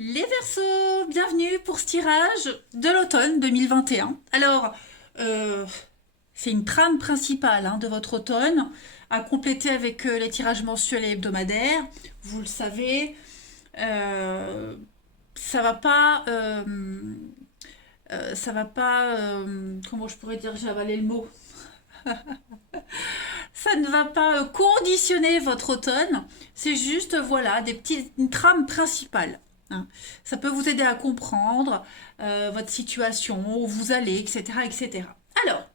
Les Verseaux, bienvenue pour ce tirage de l'automne 2021. Alors, euh, c'est une trame principale de votre automne, à compléter avec les tirages mensuels et hebdomadaires. Vous le savez, euh, ça va pas, comment je pourrais dire, j'ai avalé le mot. Ça ne va pas conditionner votre automne, c'est juste, voilà, une trame principale. Hein. Ça peut vous aider à comprendre votre situation, où vous allez, etc., etc. Alors,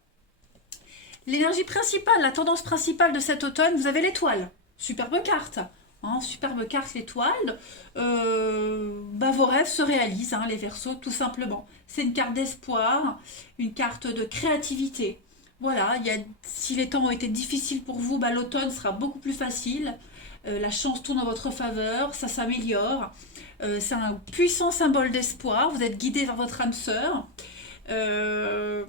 l'énergie principale, la tendance principale de cet automne, vous avez l'étoile. Superbe carte. Hein, superbe carte, l'étoile. Vos rêves se réalisent, les Verseaux, tout simplement. C'est une carte d'espoir, une carte de créativité. Voilà, si les temps ont été difficiles pour vous, l'automne sera beaucoup plus facile. La chance tourne en votre faveur, ça s'améliore. C'est un puissant symbole d'espoir. Vous êtes guidé vers votre âme sœur. Euh,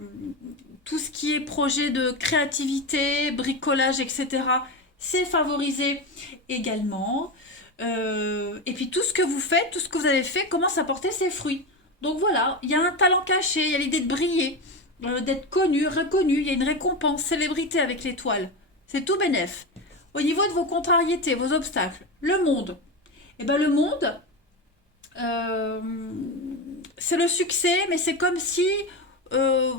tout ce qui est projet de créativité, bricolage, etc., c'est favorisé également. Et puis tout ce que vous faites, tout ce que vous avez fait commence à porter ses fruits. Donc voilà, il y a un talent caché, il y a l'idée de briller, d'être connu, reconnu, il y a une récompense, célébrité avec l'étoile. C'est tout bénef. Au niveau de vos contrariétés, vos obstacles, le monde. Le monde, euh, c'est le succès, mais c'est comme si euh,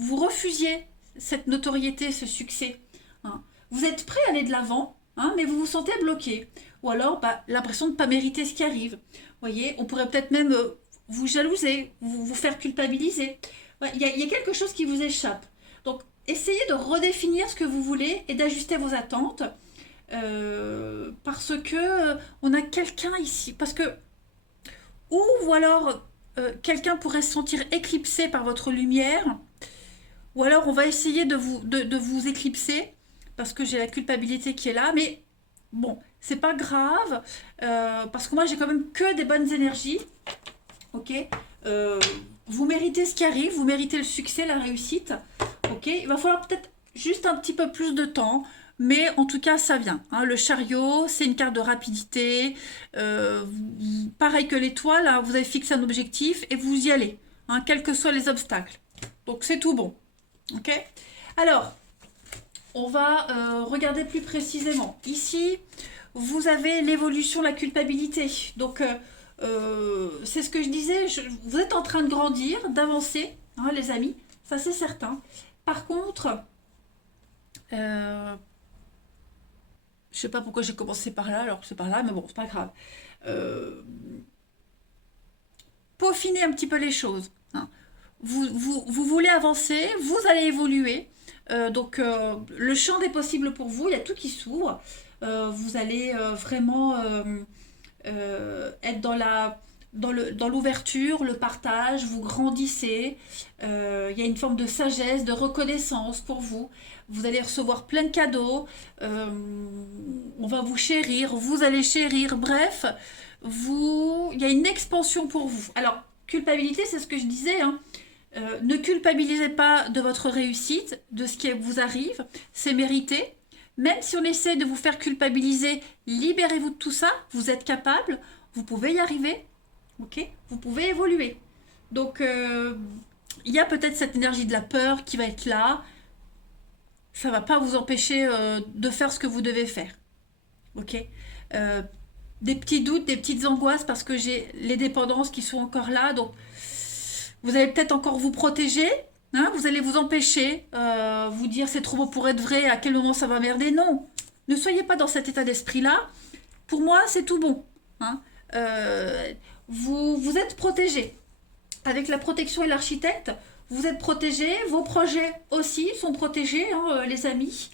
vous refusiez cette notoriété, ce succès. Hein. Vous êtes prêt à aller de l'avant, mais vous vous sentez bloqué. Ou alors l'impression de ne pas mériter ce qui arrive. Vous voyez, on pourrait peut-être même vous jalouser, vous faire culpabiliser. Ouais, il y a quelque chose qui vous échappe. Donc, essayez de redéfinir ce que vous voulez et d'ajuster vos attentes. Parce que on a quelqu'un ici. Parce que, ou alors, quelqu'un pourrait se sentir éclipsé par votre lumière. Ou alors on va essayer de vous éclipser parce que j'ai la culpabilité qui est là. Mais bon, c'est pas grave parce que moi j'ai quand même que des bonnes énergies. Ok. Euh, vous méritez ce qui arrive, vous méritez le succès, la réussite. Ok. Il va falloir peut-être juste un petit peu plus de temps. Mais en tout cas, ça vient. Le chariot, c'est une carte de rapidité. Pareil que l'étoile, vous avez fixé un objectif et vous y allez, quels que soient les obstacles. Donc c'est tout bon. Ok. Alors, on va regarder plus précisément. Ici, vous avez l'évolution, la culpabilité. Donc, c'est ce que je disais. Vous êtes en train de grandir, d'avancer, les amis. Ça, c'est certain. Par contre, je sais pas pourquoi j'ai commencé par là, alors que c'est par là, mais bon, c'est pas grave. Euh, Peaufiner un petit peu les choses. Vous voulez avancer, vous allez évoluer. Le champ des possibles pour vous, il y a tout qui s'ouvre. Vous allez vraiment être dans l'ouverture, le partage, vous grandissez. Il y a une forme de sagesse, de reconnaissance pour vous. Vous allez recevoir plein de cadeaux. On va vous chérir, vous allez chérir. Bref, il y a une expansion pour vous. Alors, culpabilité, c'est ce que je disais. Ne culpabilisez pas de votre réussite, de ce qui vous arrive. C'est mérité. Même si on essaie de vous faire culpabiliser, libérez-vous de tout ça. Vous êtes capable. Vous pouvez y arriver. Ok. Vous pouvez évoluer. Donc, il y a peut-être cette énergie de la peur qui va être là. Ça va pas vous empêcher de faire ce que vous devez faire. Ok. Euh, des petits doutes, des petites angoisses parce que j'ai les dépendances qui sont encore là. Donc, vous allez peut-être encore vous protéger. Vous allez vous empêcher, vous dire c'est trop beau pour être vrai, à quel moment ça va merder. Non, ne soyez pas dans cet état d'esprit-là. Pour moi, c'est tout bon. Hein. Euh, vous êtes protégé. Avec la protection et l'architecte, vous êtes protégé. Vos projets aussi sont protégés, les amis.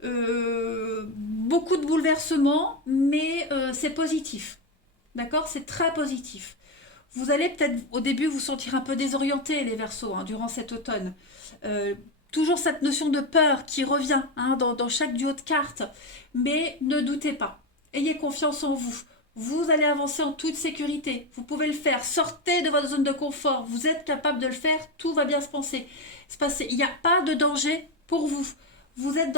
Beaucoup de bouleversements, mais c'est positif. D'accord. C'est très positif. Vous allez peut-être au début vous sentir un peu désorienté, les Verseaux, durant cet automne. Euh, Toujours cette notion de peur qui revient dans chaque duo de cartes. Mais ne doutez pas. Ayez confiance en vous. Vous allez avancer en toute sécurité. Vous pouvez le faire. Sortez de votre zone de confort. Vous êtes capable de le faire. Tout va bien se passer. Il n'y a pas de danger pour vous. Vous êtes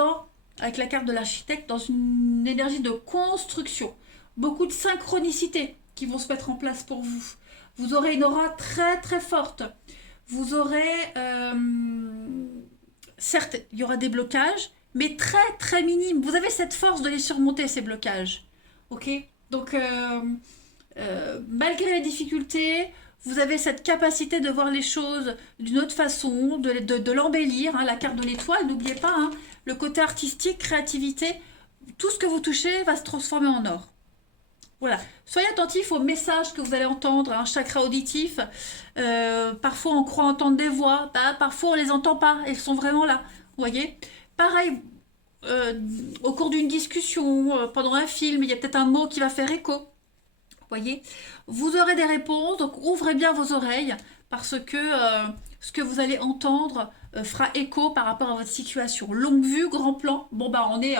avec la carte de l'architecte, dans une énergie de construction. Beaucoup de synchronicité qui vont se mettre en place pour vous. Vous aurez une aura très très forte. Vous aurez, certes, il y aura des blocages, mais très très minimes. Vous avez cette force de les surmonter, ces blocages. Ok? Donc, malgré les difficultés, vous avez cette capacité de voir les choses d'une autre façon, de l'embellir. Hein, la carte de l'étoile, n'oubliez pas, hein, le côté artistique, créativité, tout ce que vous touchez va se transformer en or. Voilà. Soyez attentifs aux messages que vous allez entendre, un chakra auditif. Parfois, on croit entendre des voix. Bah, parfois, on ne les entend pas. Elles sont vraiment là. Vous voyez? Pareil, au cours d'une discussion, pendant un film, il y a peut-être un mot qui va faire écho. Voyez, vous aurez des réponses, donc ouvrez bien vos oreilles parce que ce que vous allez entendre fera écho par rapport à votre situation. Longue vue, grand plan. Bon bah on est,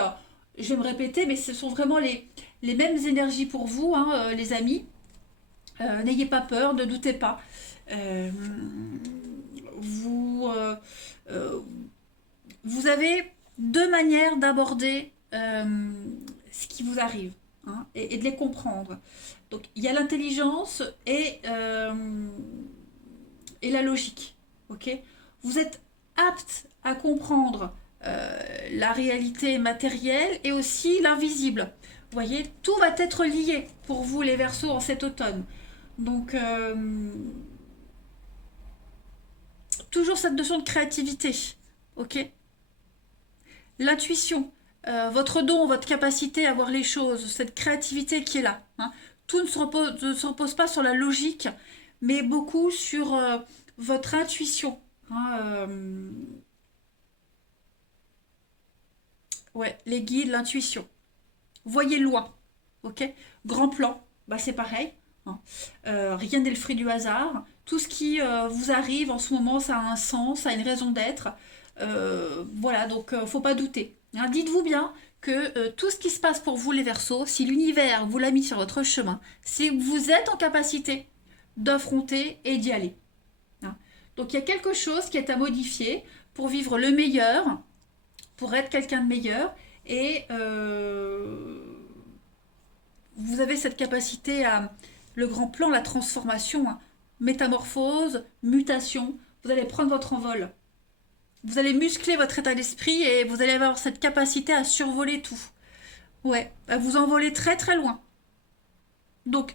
je vais me répéter, mais ce sont vraiment les mêmes énergies pour vous, hein, les amis. N'ayez pas peur, ne doutez pas. Vous, vous avez deux manières d'aborder ce qui vous arrive, hein, et de les comprendre. Donc, il y a l'intelligence et la logique. Ok? Vous êtes apte à comprendre la réalité matérielle et aussi l'invisible. Vous voyez, tout va être lié pour vous, les Verseaux, en cet automne. Donc, toujours cette notion de créativité. Ok? L'intuition, votre don, votre capacité à voir les choses, cette créativité qui est là. Hein. Tout ne se repose pas sur la logique, mais beaucoup sur votre intuition. Hein, ouais, les guides, l'intuition. Voyez loin, ok? Grand plan, bah c'est pareil. Hein. Rien n'est le fruit du hasard. Tout ce qui vous arrive en ce moment, ça a un sens, ça a une raison d'être. Voilà, donc faut pas douter. Hein, dites-vous bien que tout ce qui se passe pour vous, les Verseaux, si l'univers vous l'a mis sur votre chemin, si vous êtes en capacité d'affronter et d'y aller. Hein. Donc il y a quelque chose qui est à modifier pour vivre le meilleur, pour être quelqu'un de meilleur, et vous avez cette capacité à le grand plan, la transformation, hein, métamorphose, mutation. Vous allez prendre votre envol. Vous allez muscler votre état d'esprit et vous allez avoir cette capacité à survoler tout. Ouais, à vous envoler très très loin. Donc,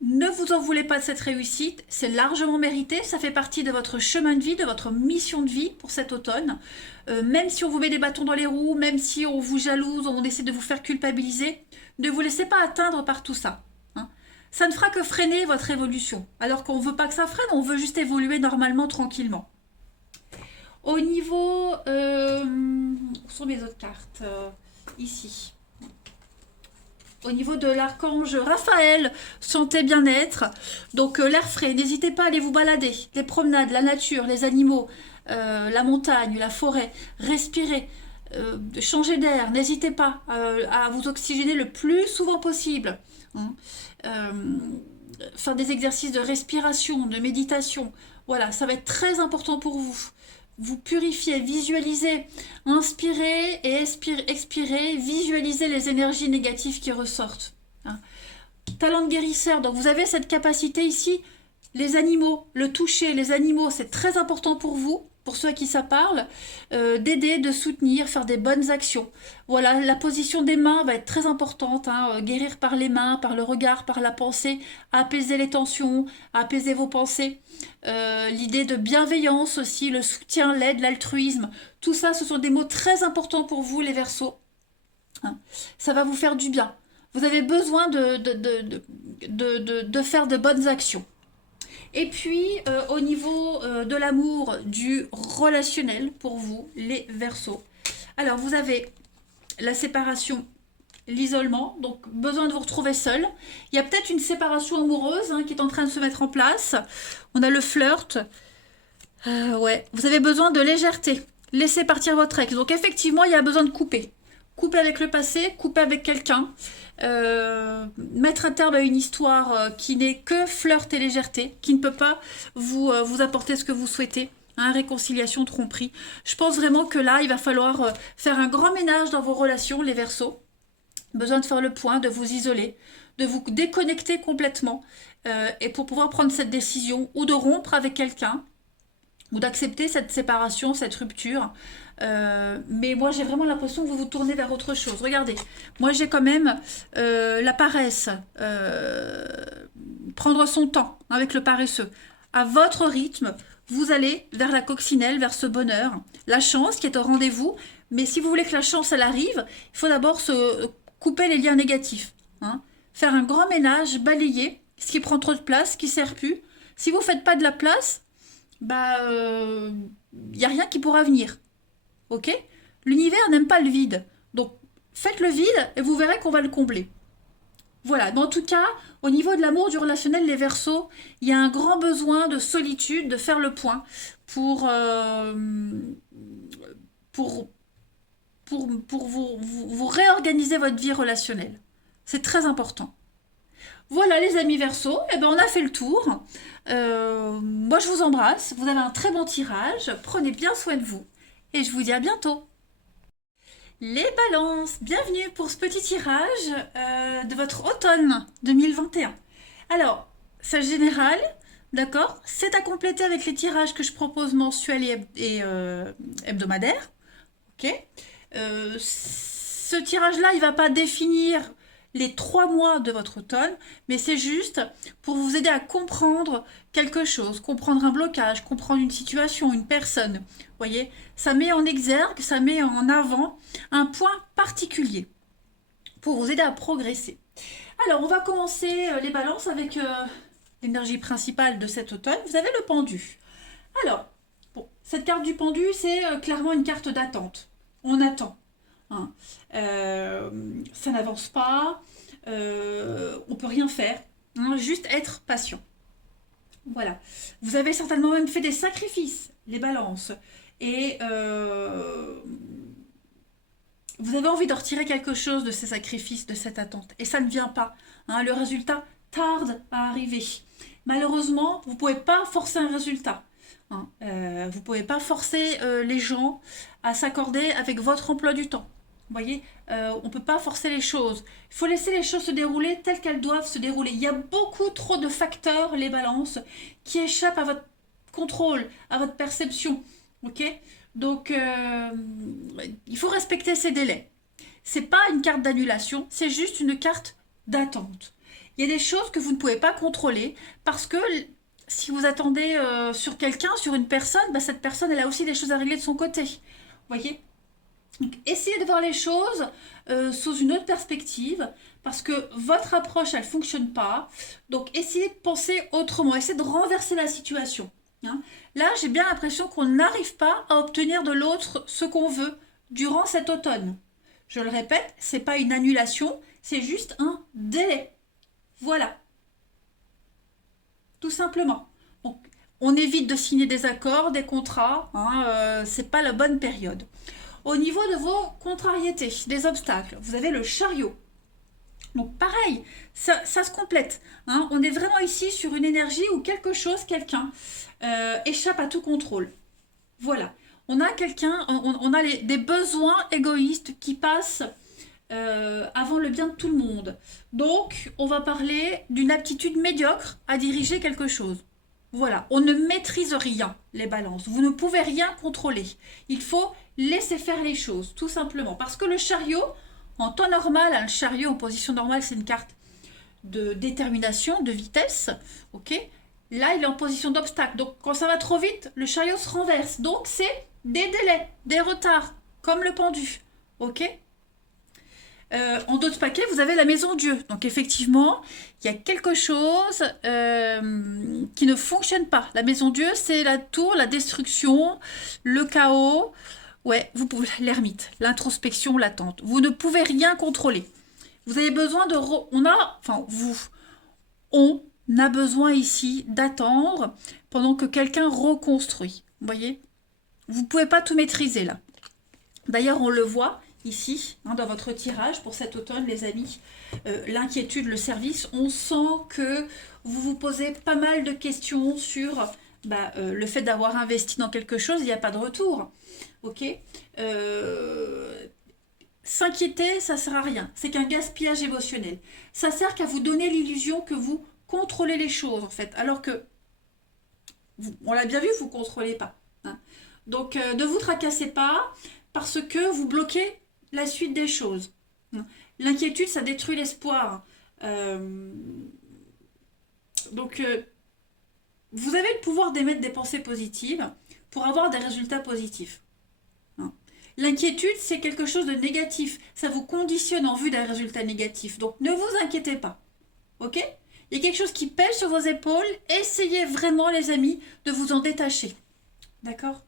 ne vous en voulez pas de cette réussite, c'est largement mérité, ça fait partie de votre chemin de vie, de votre mission de vie pour cet automne. Même si on vous met des bâtons dans les roues, même si on vous jalouse, on essaie de vous faire culpabiliser, ne vous laissez pas atteindre par tout ça. Hein. Ça ne fera que freiner votre évolution, alors qu'on ne veut pas que ça freine, on veut juste évoluer normalement, tranquillement. Au niveau... où sont mes autres cartes ici. Au niveau de l'archange Raphaël, santé, bien-être. Donc l'air frais, n'hésitez pas à aller vous balader. Les promenades, la nature, les animaux, la montagne, la forêt. Respirez, changez d'air. N'hésitez pas à vous oxygéner le plus souvent possible. Hein. Faire des exercices de respiration, de méditation. Voilà, ça va être très important pour vous. Vous purifiez, visualisez, inspirez et expirez, visualisez les énergies négatives qui ressortent. Hein. Talent de guérisseur, donc vous avez cette capacité ici, les animaux, le toucher, les animaux, c'est très important pour vous, pour ceux à qui ça parle, d'aider, de soutenir, faire des bonnes actions. Voilà, la position des mains va être très importante, hein, guérir par les mains, par le regard, par la pensée, apaiser les tensions, apaiser vos pensées. L'idée de bienveillance aussi, le soutien, l'aide, l'altruisme, tout ça, ce sont des mots très importants pour vous, les Verseaux. Hein. Ça va vous faire du bien. Vous avez besoin de faire de bonnes actions. Et puis, au niveau de l'amour, du relationnel pour vous, les Verseaux. Alors, vous avez la séparation, l'isolement, donc besoin de vous retrouver seul. Il y a peut-être une séparation amoureuse qui est en train de se mettre en place. On a le flirt. Ouais, vous avez besoin de légèreté. Laissez partir votre ex. Donc, effectivement, il y a besoin de couper. Couper avec le passé, couper avec quelqu'un. Mettre un terme à une histoire qui n'est que flirt et légèreté, qui ne peut pas vous apporter ce que vous souhaitez, hein, réconciliation, tromperie. Je pense vraiment que là, il va falloir faire un grand ménage dans vos relations, les Verseaux. Besoin de faire le point, de vous isoler, de vous déconnecter complètement et pour pouvoir prendre cette décision ou de rompre avec quelqu'un ou d'accepter cette séparation, cette rupture. Mais moi, j'ai vraiment l'impression que vous vous tournez vers autre chose. Regardez, moi, j'ai quand même la paresse, prendre son temps avec le paresseux. À votre rythme, vous allez vers la coccinelle, vers ce bonheur, la chance qui est au rendez-vous. Mais si vous voulez que la chance, elle arrive, il faut d'abord se couper les liens négatifs. Hein. Faire un grand ménage, balayer ce qui prend trop de place, ce qui ne sert plus. Si vous ne faites pas de la place, bah, y a rien qui pourra venir. Ok? L'univers n'aime pas le vide. Donc, faites le vide et vous verrez qu'on va le combler. Voilà. Mais en tout cas, au niveau de l'amour, du relationnel, les Verseaux, il y a un grand besoin de solitude, de faire le point pour, pour vous réorganiser votre vie relationnelle. C'est très important. Voilà les amis Verseaux, eh ben, on a fait le tour. Moi je vous embrasse, vous avez un très bon tirage, prenez bien soin de vous et je vous dis à bientôt. Les balances, bienvenue pour ce petit tirage de votre automne 2021. Alors, c'est général, d'accord? C'est à compléter avec les tirages que je propose mensuels et hebdomadaires. Ok? Ce tirage-là, il ne va pas définir les 3 mois de votre automne, mais c'est juste pour vous aider à comprendre quelque chose, comprendre un blocage, comprendre une situation, une personne. Vous voyez, ça met en exergue, ça met en avant un point particulier pour vous aider à progresser. Alors, on va commencer les balances avec l'énergie principale de cet automne. Vous avez le pendu. Alors, bon, cette carte du pendu, c'est clairement une carte d'attente. On attend. Hein. Ça n'avance pas, on peut rien faire, hein, juste être patient. Voilà. Vous avez certainement même fait des sacrifices, les balances, et vous avez envie de retirer quelque chose de ces sacrifices, de cette attente, et ça ne vient pas. Hein, le résultat tarde à arriver. Malheureusement, vous ne pouvez pas forcer un résultat. Hein, vous ne pouvez pas forcer les gens à s'accorder avec votre emploi du temps. Vous voyez, on ne peut pas forcer les choses. Il faut laisser les choses se dérouler telles qu'elles doivent se dérouler. Il y a beaucoup trop de facteurs, les balances, qui échappent à votre contrôle, à votre perception. Ok? Donc, il faut respecter ces délais. C'est pas une carte d'annulation, c'est juste une carte d'attente. Il y a des choses que vous ne pouvez pas contrôler parce que si vous attendez sur quelqu'un, sur une personne, bah, cette personne, elle a aussi des choses à régler de son côté. Vous voyez? Donc, essayez de voir les choses sous une autre perspective parce que votre approche, elle ne fonctionne pas. Donc, essayez de penser autrement, essayez de renverser la situation. Hein. Là, j'ai bien l'impression qu'on n'arrive pas à obtenir de l'autre ce qu'on veut durant cet automne. Je le répète, ce n'est pas une annulation, c'est juste un délai. Voilà, tout simplement. Donc, on évite de signer des accords, des contrats, hein, c'est pas la bonne période. Au niveau de vos contrariétés, des obstacles, vous avez le chariot. Donc pareil, ça se complète. Hein. On est vraiment ici sur une énergie où quelque chose, quelqu'un échappe à tout contrôle. Voilà. On a quelqu'un, on a des besoins égoïstes qui passent avant le bien de tout le monde. Donc, on va parler d'une aptitude médiocre à diriger quelque chose. Voilà, on ne maîtrise rien, les balances. Vous ne pouvez rien contrôler. Il faut laisser faire les choses, tout simplement. Parce que le chariot, en temps normal, hein, le chariot en position normale, c'est une carte de détermination, de vitesse. Ok? Là, il est en position d'obstacle. Donc, quand ça va trop vite, le chariot se renverse. Donc, c'est des délais, des retards, comme le pendu. Ok? En d'autres paquets, vous avez la maison Dieu. Donc effectivement, il y a quelque chose qui ne fonctionne pas. La maison Dieu, c'est la tour, la destruction, le chaos. Ouais, vous pouvez l'ermite, l'introspection, l'attente. Vous ne pouvez rien contrôler. Vous avez besoin de... On a besoin ici d'attendre pendant que quelqu'un reconstruit. Vous voyez? Vous ne pouvez pas tout maîtriser là. D'ailleurs, on le voit ici, hein, dans votre tirage pour cet automne, les amis. L'inquiétude, le service, on sent que vous vous posez pas mal de questions sur le fait d'avoir investi dans quelque chose, il n'y a pas de retour. Ok, S'inquiéter, ça sert à rien. C'est qu'un gaspillage émotionnel. Ça sert qu'à vous donner l'illusion que vous contrôlez les choses, en fait. Alors que, on l'a bien vu, vous ne contrôlez pas. Hein. Donc, ne vous tracassez pas parce que vous bloquez la suite des choses. Hein. L'inquiétude, ça détruit l'espoir. Euh, donc, vous avez le pouvoir d'émettre des pensées positives pour avoir des résultats positifs. Hein. L'inquiétude, c'est quelque chose de négatif. Ça vous conditionne en vue d'un résultat négatif. Donc, ne vous inquiétez pas. Ok? Il y a quelque chose qui pèse sur vos épaules. Essayez vraiment, les amis, de vous en détacher. D'accord?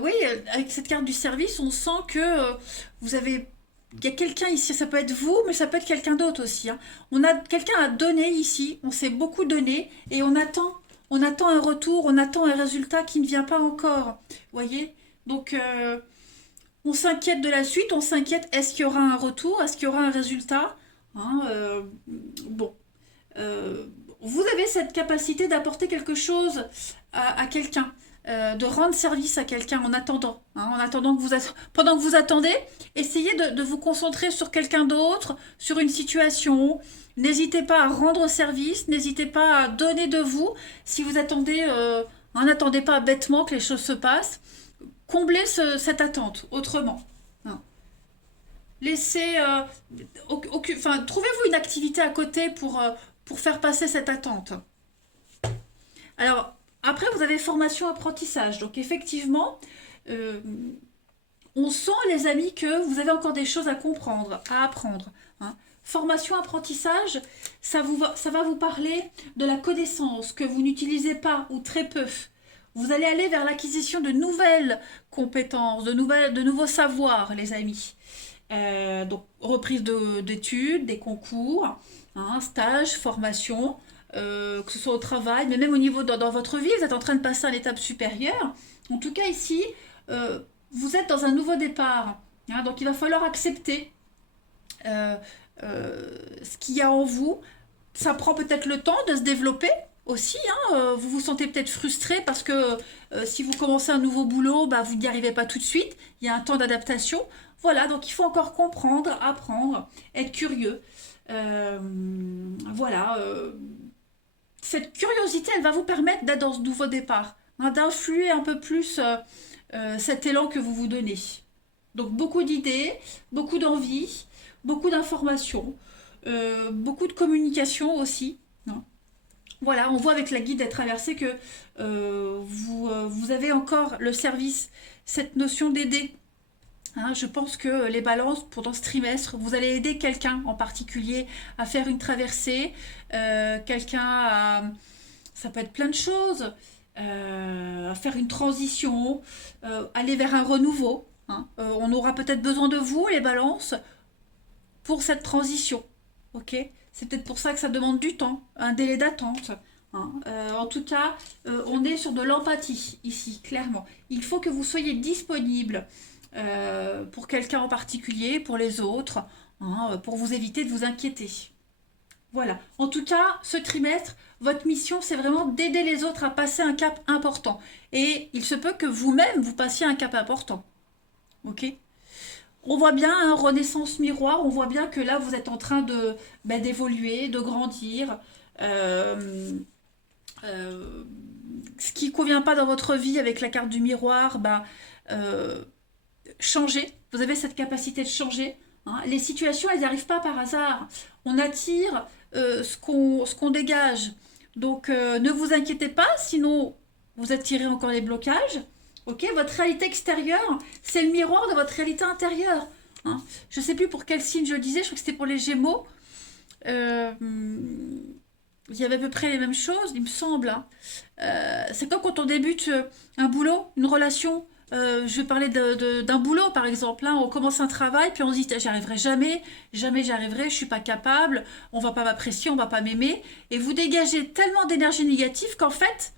Oui, avec cette carte du service, on sent que vous avez... Il y a quelqu'un ici, ça peut être vous, mais ça peut être quelqu'un d'autre aussi. Hein. On a quelqu'un à donner ici, on s'est beaucoup donné et on attend un retour, on attend un résultat qui ne vient pas encore. Vous voyez? Donc, on s'inquiète de la suite, on s'inquiète, est-ce qu'il y aura un retour, est-ce qu'il y aura un résultat? Hein, bon, euh, vous avez cette capacité d'apporter quelque chose à quelqu'un, de rendre service à quelqu'un en attendant. Hein, en attendant que pendant que vous attendez, essayez de vous concentrer sur quelqu'un d'autre, sur une situation. N'hésitez pas à rendre service, n'hésitez pas à donner de vous. Si vous attendez, n'attendez pas bêtement que les choses se passent. Comblez cette attente autrement. Hein. Laissez, enfin, trouvez-vous une activité à côté pour faire passer cette attente. Alors, après, vous avez formation apprentissage. Donc, effectivement, euh, on sent, les amis, que vous avez encore des choses à comprendre, à apprendre. Hein. Formation apprentissage, ça va vous parler de la connaissance que vous n'utilisez pas ou très peu. Vous allez aller vers l'acquisition de nouvelles compétences, de nouveaux savoirs, les amis. Donc, reprise d'études, des concours, hein, stages, formation, que ce soit au travail, mais même au niveau dans votre vie, vous êtes en train de passer à l'étape supérieure. En tout cas, ici, euh, vous êtes dans un nouveau départ. Hein, donc, il va falloir accepter euh, ce qu'il y a en vous. Ça prend peut-être le temps de se développer aussi. Hein, vous vous sentez peut-être frustré parce que si vous commencez un nouveau boulot, bah, vous n'y arrivez pas tout de suite. Il y a un temps d'adaptation. Voilà, donc il faut encore comprendre, apprendre, être curieux. Euh, voilà. Cette curiosité, elle va vous permettre d'être dans ce nouveau départ, hein, d'influer un peu plus cet élan que vous vous donnez. Donc beaucoup d'idées, beaucoup d'envie, beaucoup d'informations, beaucoup de communication aussi. Hein. Voilà, on voit avec la guide des traversées que vous avez encore le service, cette notion d'aider. Hein, je pense que les balances, pendant ce trimestre, vous allez aider quelqu'un en particulier à faire une traversée, quelqu'un à... Ça peut être plein de choses, à faire une transition, aller vers un renouveau. Hein. On aura peut-être besoin de vous, les balances, pour cette transition. Ok? C'est peut-être pour ça que ça demande du temps, un délai d'attente. Hein. En tout cas, on est sur de l'empathie ici, clairement. Il faut que vous soyez disponible pour quelqu'un en particulier, pour les autres, hein, pour vous éviter de vous inquiéter. Voilà. En tout cas, ce trimestre, votre mission, c'est vraiment d'aider les autres à passer un cap important. Et il se peut que vous-même, vous passiez un cap important. Ok? On voit bien un renaissance miroir, on voit bien que là, vous êtes en train d'évoluer, de grandir. Euh, euh, Ce qui ne convient pas dans votre vie avec la carte du miroir, euh, changer. Vous avez cette capacité de changer. Hein. Les situations, elles n'arrivent pas par hasard. On attire ce qu'on dégage. Donc, ne vous inquiétez pas, sinon vous attirez encore les blocages. Ok, votre réalité extérieure, c'est le miroir de votre réalité intérieure. Hein. Je ne sais plus pour quel signe je le disais, je crois que c'était pour les Gémeaux. Euh, il y avait à peu près les mêmes choses, il me semble. Hein. C'est comme quand on débute un boulot, une relation. Je vais parler d'un boulot, par exemple. Hein. On commence un travail, puis on se dit, j'y arriverai jamais, jamais j'y arriverai, je suis pas capable, on va pas m'apprécier, on va pas m'aimer. Et vous dégagez tellement d'énergie négative qu'en fait,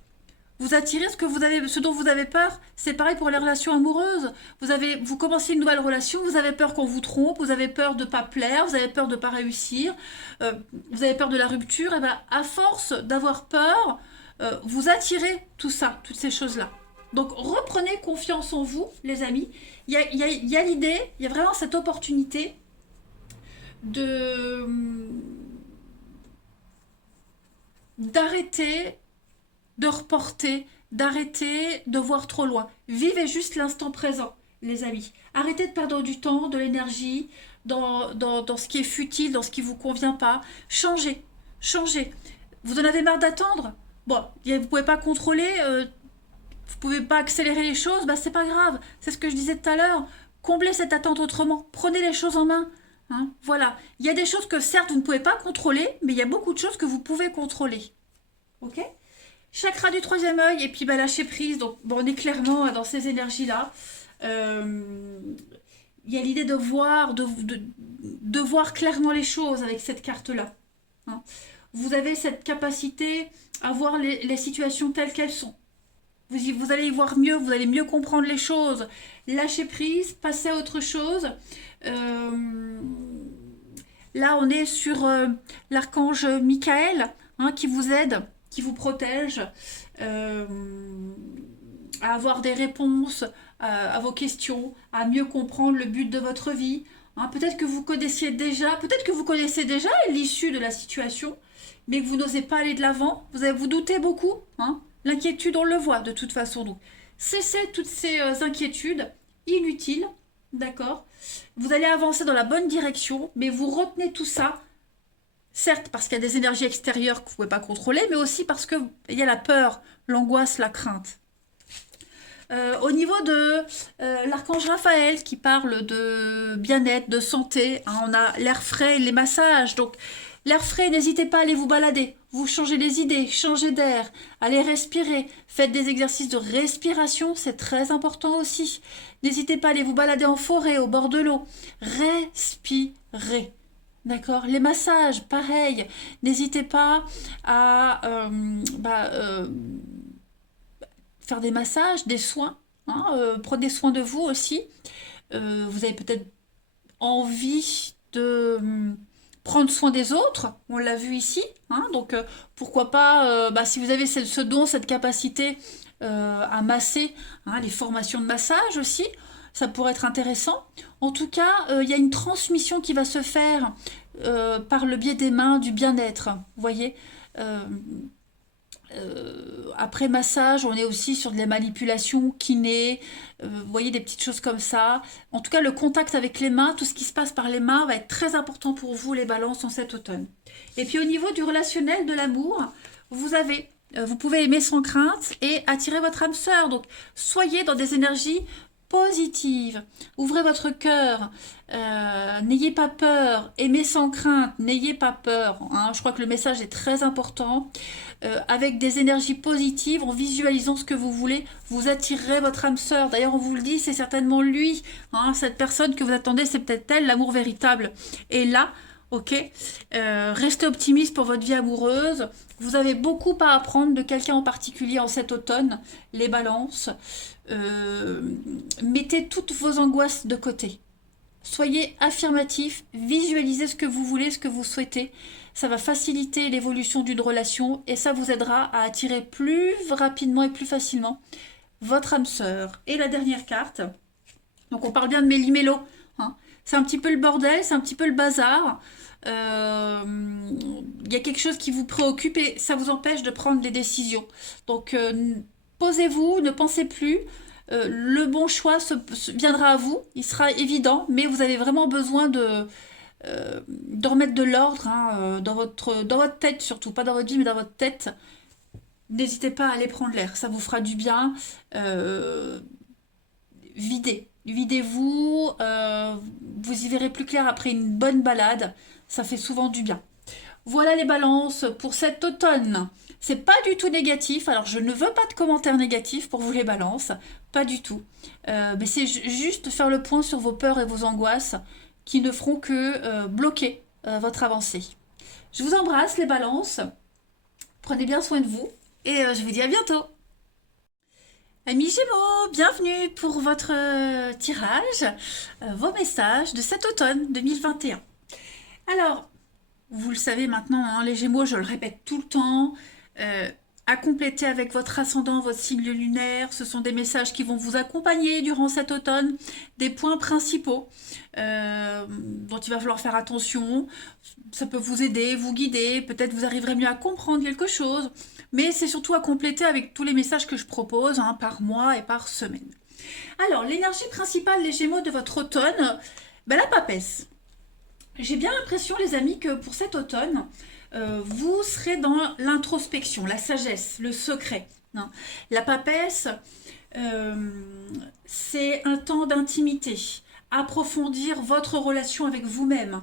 vous attirez ce dont vous avez peur. C'est pareil pour les relations amoureuses. Vous commencez une nouvelle relation, vous avez peur qu'on vous trompe, vous avez peur de ne pas plaire, vous avez peur de ne pas réussir, vous avez peur de la rupture. Et ben, à force d'avoir peur, vous attirez tout ça, toutes ces choses-là. Donc reprenez confiance en vous, les amis. Il y a l'idée, il y a vraiment cette opportunité de d'arrêter de reporter, d'arrêter de voir trop loin. Vivez juste l'instant présent, les amis. Arrêtez de perdre du temps, de l'énergie dans ce qui est futile, dans ce qui ne vous convient pas. Changez, changez. Vous en avez marre d'attendre? Bon, vous ne pouvez pas contrôler, vous pouvez pas accélérer les choses, bah c'est pas grave. C'est ce que je disais tout à l'heure. Comblez cette attente autrement. Prenez les choses en main. Hein, voilà. Il y a des choses que certes vous ne pouvez pas contrôler, mais il y a beaucoup de choses que vous pouvez contrôler. Ok? Chakra du troisième œil et puis bah, lâcher prise. Donc bon, on est clairement dans ces énergies-là. Il y a l'idée de voir, de voir clairement les choses avec cette carte-là. Hein. Vous avez cette capacité à voir les situations telles qu'elles sont. Vous allez y voir mieux, vous allez mieux comprendre les choses. Lâcher prise, passer à autre chose. Là, on est sur l'archange Michael hein, qui vous aide, qui vous protège à avoir des réponses à vos questions, à mieux comprendre le but de votre vie. Hein, peut-être que vous connaissiez déjà, peut-être que vous connaissez déjà l'issue de la situation, mais que vous n'osez pas aller de l'avant. Vous doutez beaucoup. Hein. L'inquiétude, on le voit de toute façon. Donc, cessez toutes ces inquiétudes inutiles. D'accord? Vous allez avancer dans la bonne direction, mais vous retenez tout ça. Certes, parce qu'il y a des énergies extérieures que vous ne pouvez pas contrôler, mais aussi parce qu'il y a la peur, l'angoisse, la crainte. Au niveau de l'archange Raphaël qui parle de bien-être, de santé, hein, on a l'air frais et les massages. Donc, l'air frais, n'hésitez pas à aller vous balader. Vous changez les idées, changez d'air, allez respirer. Faites des exercices de respiration, c'est très important aussi. N'hésitez pas à aller vous balader en forêt, au bord de l'eau. Respirez. D'accord? Les massages, pareil. N'hésitez pas à faire des massages, des soins. Hein, prenez soin de vous aussi. Vous avez peut-être envie de prendre soin des autres. On l'a vu ici. Hein, donc pourquoi pas, si vous avez ce don, cette capacité à masser, hein, les formations de massage aussi. Ça pourrait être intéressant. En tout cas, il y a une transmission qui va se faire par le biais des mains, du bien-être. Vous voyez après massage, on est aussi sur de la manipulation, kiné, vous voyez des petites choses comme ça. En tout cas, le contact avec les mains, tout ce qui se passe par les mains va être très important pour vous, les balances, en cet automne. Et puis au niveau du relationnel, de l'amour, vous pouvez aimer sans crainte et attirer votre âme sœur. Donc, soyez dans des énergies positives. Ouvrez votre cœur. N'ayez pas peur. Aimez sans crainte. N'ayez pas peur. Hein. Je crois que le message est très important. Avec des énergies positives, en visualisant ce que vous voulez, vous attirerez votre âme sœur. D'ailleurs, on vous le dit, c'est certainement lui. Hein, cette personne que vous attendez, c'est peut-être elle, l'amour véritable. Et là, ok, restez optimiste pour votre vie amoureuse. Vous avez beaucoup à apprendre de quelqu'un en particulier en cet automne, les balances. Mettez toutes vos angoisses de côté. Soyez affirmatif, visualisez ce que vous voulez, ce que vous souhaitez. Ça va faciliter l'évolution d'une relation et ça vous aidera à attirer plus rapidement et plus facilement votre âme sœur. Et la dernière carte, donc on parle bien de méli-mélo, hein. C'est un petit peu le bordel, c'est un petit peu le bazar. Il y a quelque chose qui vous préoccupe et ça vous empêche de prendre des décisions. Donc posez-vous, ne pensez plus. Le bon choix viendra à vous, il sera évident, mais vous avez vraiment besoin de remettre de l'ordre hein, dans votre tête surtout, pas dans votre vie mais dans votre tête. N'hésitez pas à aller prendre l'air, ça vous fera du bien. Videz-vous, vous y verrez plus clair après une bonne balade, ça fait souvent du bien. Voilà les balances pour cet automne. C'est pas du tout négatif, alors je ne veux pas de commentaires négatifs pour vous les balances, pas du tout. Mais c'est juste faire le point sur vos peurs et vos angoisses qui ne feront que bloquer votre avancée. Je vous embrasse les balances, prenez bien soin de vous et je vous dis à bientôt. Amis Gémeaux, bienvenue pour votre tirage, vos messages de cet automne 2021. Alors, vous le savez maintenant, hein, les Gémeaux, je le répète tout le temps, à compléter avec votre ascendant, votre signe lunaire. Ce sont des messages qui vont vous accompagner durant cet automne, des points principaux dont il va falloir faire attention. Ça peut vous aider, vous guider, peut-être vous arriverez mieux à comprendre quelque chose, mais c'est surtout à compléter avec tous les messages que je propose par mois et par semaine. Alors, l'énergie principale, les Gémeaux, de votre automne, la papesse. J'ai bien l'impression, les amis, que pour cet automne, vous serez dans l'introspection, la sagesse, le secret. Hein. La papesse, c'est un temps d'intimité, approfondir votre relation avec vous-même.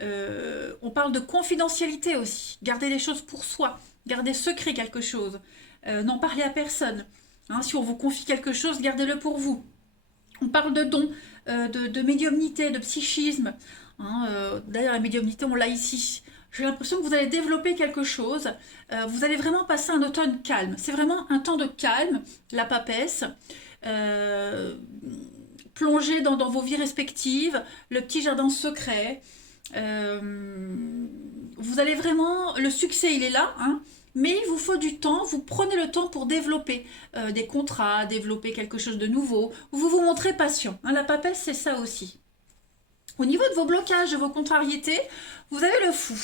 On parle de confidentialité aussi, garder les choses pour soi, garder secret quelque chose, n'en parler à personne. Hein, si on vous confie quelque chose, gardez-le pour vous. On parle de dons, de médiumnité, de psychisme. Hein, d'ailleurs, la médiumnité, on l'a ici. J'ai l'impression que vous allez développer quelque chose. Vous allez vraiment passer un automne calme. C'est vraiment un temps de calme, la papesse. Plonger dans vos vies respectives, le petit jardin secret. Vous allez vraiment... Le succès, il est là, hein, mais il vous faut du temps. Vous prenez le temps pour développer des contrats, développer quelque chose de nouveau. Vous vous montrez patient. Hein, la papesse, c'est ça aussi. Au niveau de vos blocages, de vos contrariétés, vous avez le fou.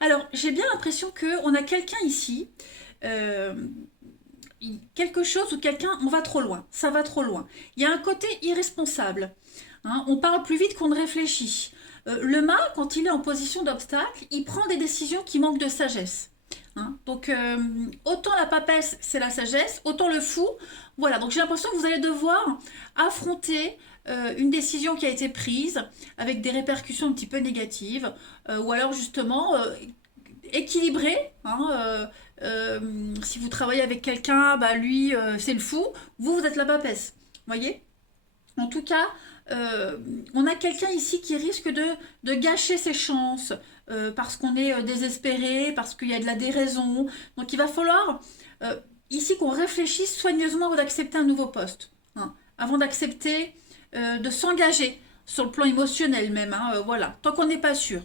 Alors, j'ai bien l'impression qu'on a quelqu'un ici, quelque chose ou quelqu'un, on va trop loin, ça va trop loin. Il y a un côté irresponsable. Hein, on parle plus vite qu'on ne réfléchit. Le mât, quand il est en position d'obstacle, il prend des décisions qui manquent de sagesse. Hein, donc, autant la papesse, c'est la sagesse, autant le fou, voilà. Donc, j'ai l'impression que vous allez devoir affronter une décision qui a été prise avec des répercussions un petit peu négatives, ou alors justement équilibrer. Hein, si vous travaillez avec quelqu'un, lui c'est le fou, vous êtes la papesse. Voyez. En tout cas, on a quelqu'un ici qui risque de gâcher ses chances parce qu'on est désespéré, parce qu'il y a de la déraison. Donc il va falloir ici qu'on réfléchisse soigneusement avant d'accepter un nouveau poste. Hein, avant d'accepter de s'engager sur le plan émotionnel même. Hein, voilà, tant qu'on n'est pas sûr.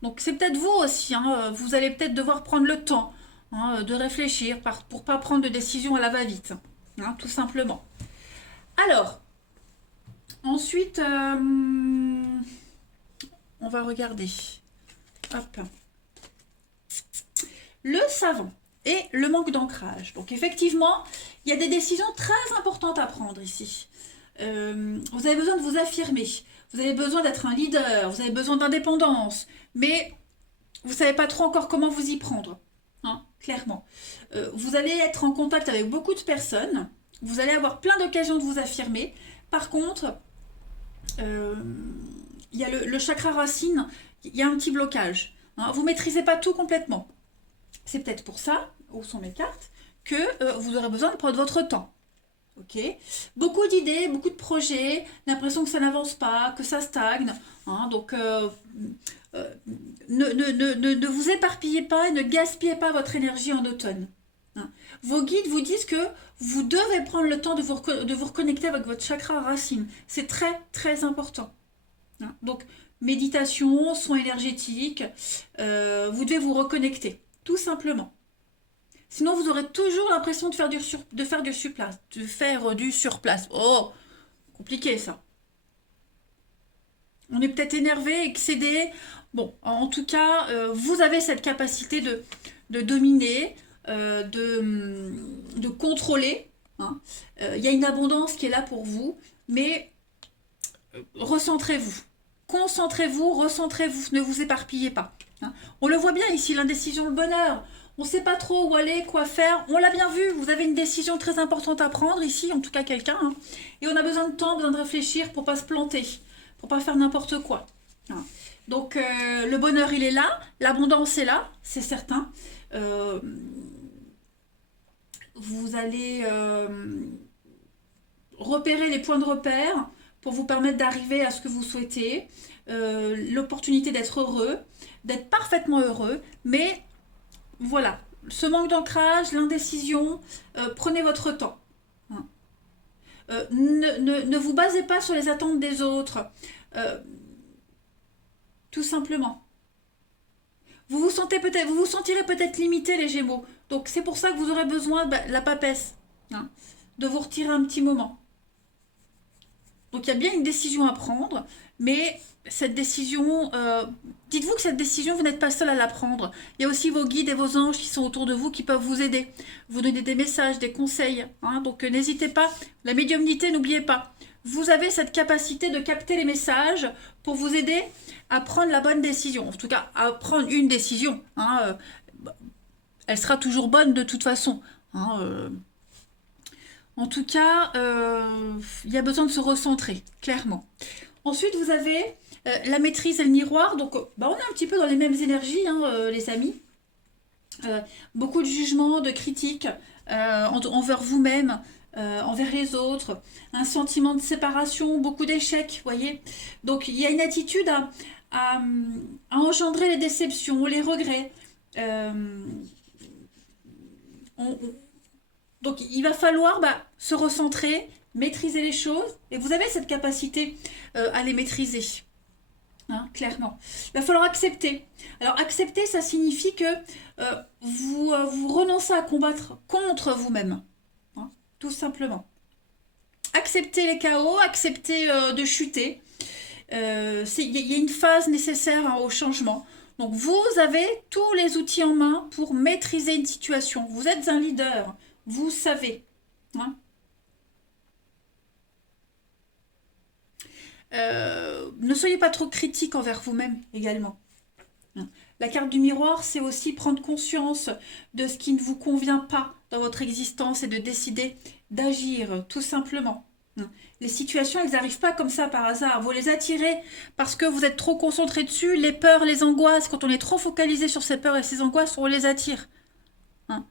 Donc c'est peut-être vous aussi. Hein, vous allez peut-être devoir prendre le temps de réfléchir pour ne pas prendre de décision à la va-vite. Hein, tout simplement. Alors, ensuite, on va regarder. Hop. Le savant et le manque d'ancrage. Donc effectivement, il y a des décisions très importantes à prendre ici. Vous avez besoin de vous affirmer. Vous avez besoin d'être un leader. Vous avez besoin d'indépendance. Mais vous ne savez pas trop encore comment vous y prendre. Hein, clairement. Vous allez être en contact avec beaucoup de personnes. Vous allez avoir plein d'occasions de vous affirmer. Par contre, il y a le chakra racine, il y a un petit blocage. Hein, vous ne maîtrisez pas tout complètement. C'est peut-être pour ça, où sont mes cartes, que vous aurez besoin de prendre votre temps. Ok. Beaucoup d'idées, beaucoup de projets, l'impression que ça n'avance pas, que ça stagne. Hein, donc, ne vous éparpillez pas et ne gaspillez pas votre énergie en automne. Hein. Vos guides vous disent que vous devez prendre le temps de vous reconnecter avec votre chakra racine. C'est très, très important. Hein. Donc, méditation, soins énergétiques, vous devez vous reconnecter, tout simplement. Sinon, vous aurez toujours l'impression de faire du surplace. Oh, compliqué ça. On est peut-être énervé, excédé. Bon, en tout cas, vous avez cette capacité de dominer, de contrôler. Hein. Il y a une abondance qui est là pour vous, mais recentrez-vous. Concentrez-vous, recentrez-vous, ne vous éparpillez pas. Hein. On le voit bien ici, l'indécision, le bonheur. On ne sait pas trop où aller, quoi faire. On l'a bien vu, vous avez une décision très importante à prendre ici, en tout cas quelqu'un. Hein. Et on a besoin de temps, besoin de réfléchir pour ne pas se planter, pour ne pas faire n'importe quoi. Hein. Donc le bonheur, il est là, l'abondance est là, c'est certain. Vous allez repérer les points de repère pour vous permettre d'arriver à ce que vous souhaitez. L'opportunité d'être heureux, d'être parfaitement heureux, mais... Voilà, ce manque d'ancrage, l'indécision, prenez votre temps. Hein. Ne vous basez pas sur les attentes des autres. Tout simplement. vous vous sentirez peut-être limité les Gémeaux. Donc c'est pour ça que vous aurez besoin de la papesse, hein, de vous retirer un petit moment. Donc il y a bien une décision à prendre, mais cette décision, dites-vous que cette décision, vous n'êtes pas seul à la prendre. Il y a aussi vos guides et vos anges qui sont autour de vous qui peuvent vous aider, vous donner des messages, des conseils, hein. Donc n'hésitez pas. La médiumnité, n'oubliez pas. Vous avez cette capacité de capter les messages pour vous aider à prendre la bonne décision. En tout cas, à prendre une décision, hein. Elle sera toujours bonne de toute façon, hein. En tout cas, il y a besoin de se recentrer, clairement. Ensuite, vous avez la maîtrise et le miroir. Donc, bah, on est un petit peu dans les mêmes énergies, hein, les amis. Beaucoup de jugements, de critiques envers vous-même, envers les autres. Un sentiment de séparation, beaucoup d'échecs, voyez. Donc, il y a une attitude à, à engendrer les déceptions, les regrets. Euh, on, donc il va falloir se recentrer, maîtriser les choses, et vous avez cette capacité à les maîtriser, hein, clairement. Il va falloir accepter. Alors accepter, ça signifie que vous renoncez à combattre contre vous-même, hein, tout simplement. Accepter les chaos, accepter de chuter. Il y a une phase nécessaire, hein, au changement. Donc vous avez tous les outils en main pour maîtriser une situation. Vous êtes un leader, vous savez, hein. Ne soyez pas trop critique envers vous-même également, hein. La carte du miroir, c'est aussi prendre conscience de ce qui ne vous convient pas dans votre existence et de décider d'agir, tout simplement, hein. Les situations, elles n'arrivent pas comme ça par hasard. Vous les attirez parce que vous êtes trop concentré dessus. Les peurs, les angoisses, quand on est trop focalisé sur ces peurs et ces angoisses, on les attire, hein.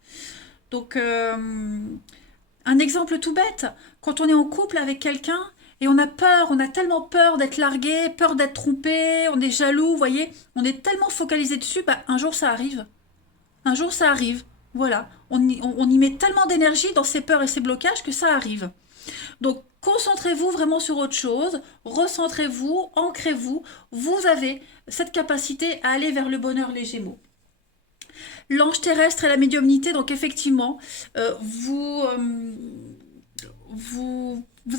Donc, un exemple tout bête, quand on est en couple avec quelqu'un et on a peur, on a tellement peur d'être largué, peur d'être trompé, on est jaloux, vous voyez, on est tellement focalisé dessus, un jour ça arrive. Un jour ça arrive. Voilà. On y met tellement d'énergie dans ces peurs et ces blocages que ça arrive. Donc, concentrez-vous vraiment sur autre chose, recentrez-vous, ancrez-vous. Vous avez cette capacité à aller vers le bonheur, les Gémeaux. L'ange terrestre et la médiumnité, donc effectivement, vous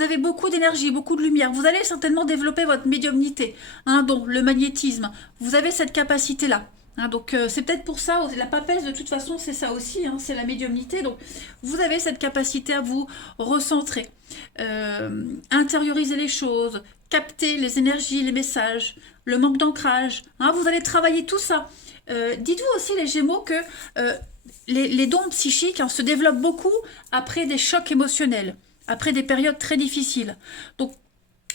avez beaucoup d'énergie, beaucoup de lumière. Vous allez certainement développer votre médiumnité, hein, donc le magnétisme. Vous avez cette capacité-là, hein. Donc c'est peut-être pour ça, la papesse de toute façon c'est ça aussi, hein, c'est la médiumnité. Donc vous avez cette capacité à vous recentrer, intérioriser les choses, capter les énergies, les messages, le manque d'ancrage, hein. Vous allez travailler tout ça. Dites-vous aussi les Gémeaux que les dons psychiques, hein, se développent beaucoup après des chocs émotionnels, après des périodes très difficiles. Donc,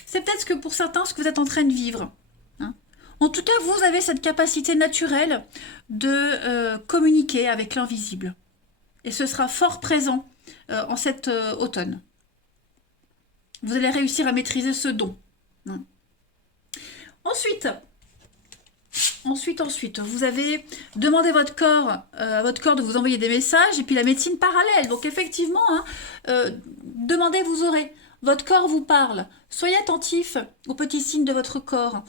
c'est peut-être que pour certains, ce que vous êtes en train de vivre, hein. En tout cas, vous avez cette capacité naturelle de communiquer avec l'invisible. Et ce sera fort présent en cet automne. Vous allez réussir à maîtriser ce don, hein. Ensuite, vous avez demandé à votre corps de vous envoyer des messages, et puis la médecine parallèle. Donc effectivement, hein, demandez, vous aurez. Votre corps vous parle. Soyez attentif aux petits signes de votre corps.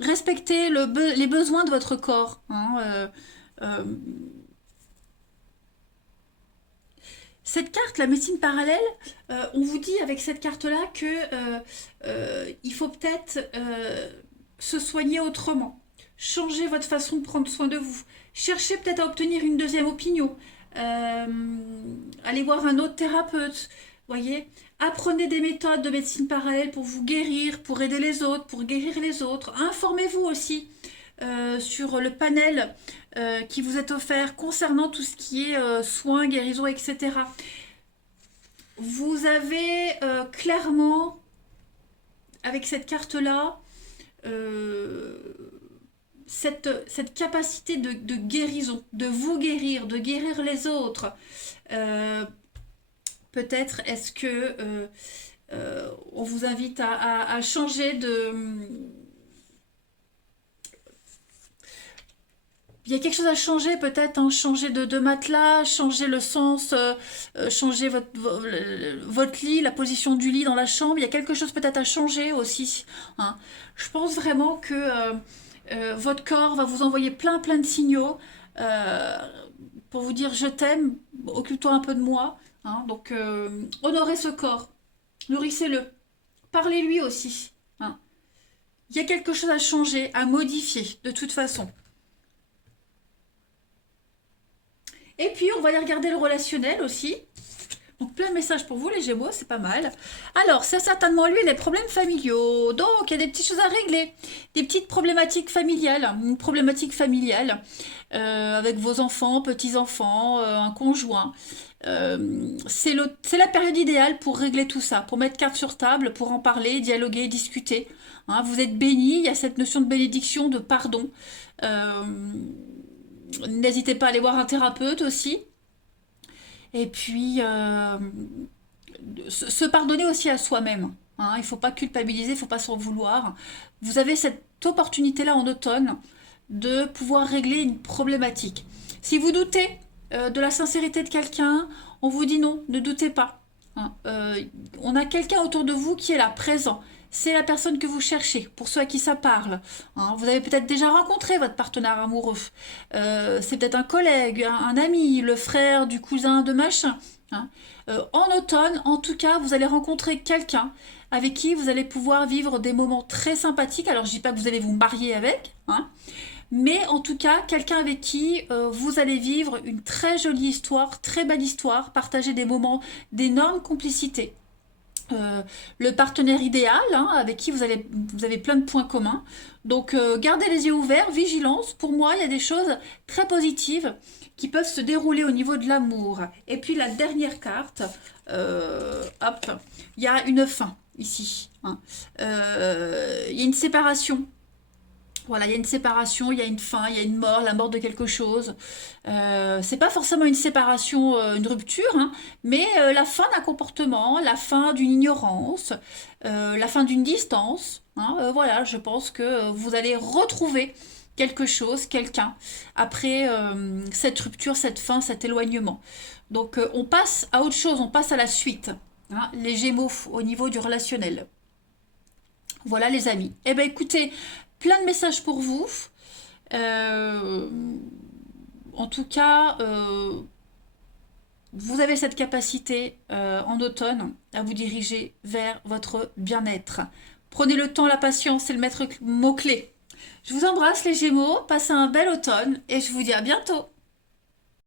Respectez les besoins de votre corps, hein. Cette carte, la médecine parallèle, on vous dit avec cette carte-là que il faut peut-être se soigner autrement. Changez votre façon de prendre soin de vous. Cherchez peut-être à obtenir une deuxième opinion. Allez voir un autre thérapeute. Voyez, apprenez des méthodes de médecine parallèle pour vous guérir, pour aider les autres, pour guérir les autres. Informez-vous aussi sur le panel qui vous est offert concernant tout ce qui est soins, guérison, etc. Vous avez clairement, avec cette carte-là, cette capacité de guérison, de vous guérir, de guérir les autres. Peut-être est-ce que on vous invite à changer de... Il y a quelque chose à changer peut-être, hein, changer de matelas, changer le sens, changer votre lit, la position du lit dans la chambre. Il y a quelque chose peut-être à changer aussi, hein. Je pense vraiment que Votre corps va vous envoyer plein de signaux euh, pour vous dire je t'aime, occupe-toi un peu de moi. Hein. Donc, honorez ce corps, nourrissez-le, parlez-lui aussi. Hein. Il y a quelque chose à changer, à modifier, de toute façon. Et puis, on va aller regarder le relationnel aussi. Donc, plein de messages pour vous, les Gémeaux, c'est pas mal. Alors, c'est certainement lui, les problèmes familiaux. Donc, il y a des petites choses à régler. Des petites problématiques familiales. Une problématique familiale avec vos enfants, petits-enfants, un conjoint. C'est la période idéale pour régler tout ça, pour mettre carte sur table, pour en parler, dialoguer, discuter. Hein, vous êtes béni, il y a cette notion de bénédiction, de pardon. Euh, N'hésitez pas à aller voir un thérapeute aussi. Et puis, se pardonner aussi à soi-même. Hein. Il ne faut pas culpabiliser, il ne faut pas s'en vouloir. Vous avez cette opportunité-là en automne de pouvoir régler une problématique. Si vous doutez de la sincérité de quelqu'un, on vous dit non, ne doutez pas. Hein. On a quelqu'un autour de vous qui est là, présent. C'est la personne que vous cherchez, pour ceux à qui ça parle. Hein. Vous avez peut-être déjà rencontré votre partenaire amoureux. C'est peut-être un collègue, un ami, le frère du cousin de machin. Hein. En automne, en tout cas, vous allez rencontrer quelqu'un avec qui vous allez pouvoir vivre des moments très sympathiques. Alors, je dis pas que vous allez vous marier avec, hein, mais en tout cas, quelqu'un avec qui vous allez vivre une très jolie histoire, très belle histoire, partager des moments d'énorme complicité. Le partenaire idéal, hein, avec qui vous avez plein de points communs. Donc, gardez les yeux ouverts, vigilance. Pour moi, il y a des choses très positives qui peuvent se dérouler au niveau de l'amour. Et puis, la dernière carte, hop, il y a une fin ici. Hein. Il y a une séparation. Voilà, il y a une séparation, il y a une fin, il y a une mort, la mort de quelque chose. C'est pas forcément une séparation, une rupture, hein, mais la fin d'un comportement, la fin d'une ignorance, la fin d'une distance. Hein, voilà, je pense que vous allez retrouver quelque chose, quelqu'un, après cette rupture, cette fin, cet éloignement. Donc on passe à autre chose, on passe à la suite. Hein, les Gémeaux au niveau du relationnel. Voilà les amis. Eh bien écoutez, plein de messages pour vous. Euh, En tout cas, vous avez cette capacité en automne à vous diriger vers votre bien-être. Prenez le temps, la patience, c'est le maître mot-clé. Je vous embrasse les Gémeaux, passez un bel automne et je vous dis à bientôt.